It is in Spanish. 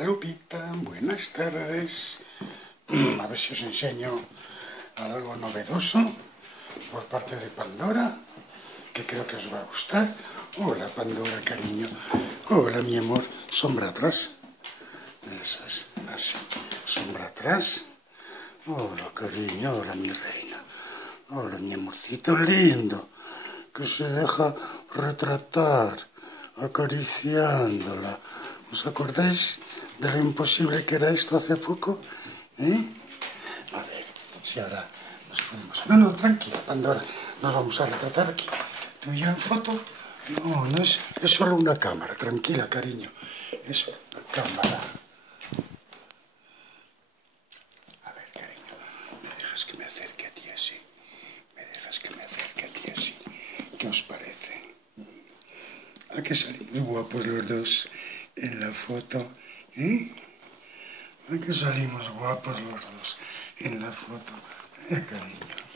Hola Lupita, buenas tardes. A ver si os enseño algo novedoso por parte de Pandora, que creo que os va a gustar. Hola Pandora, cariño. Hola mi amor. Sombra atrás. Eso es, así. Sombra atrás. Hola cariño, hola mi reina. Hola mi amorcito lindo, que se deja retratar acariciándola. ¿Os acordáis de lo imposible que era esto hace poco? A ver, si ahora nos podemos... No, tranquila, Pandora, nos vamos a retratar aquí. ¿Tú y yo en foto? No es solo una cámara, tranquila, cariño. Es una cámara. A ver, cariño, ¿me dejas que me acerque a ti así? ¿Me dejas que me acerque a ti así? ¿Qué os parece? ¿A qué salimos guapos los dos en la foto? ¿A qué salimos guapos los dos en la foto? Cariño.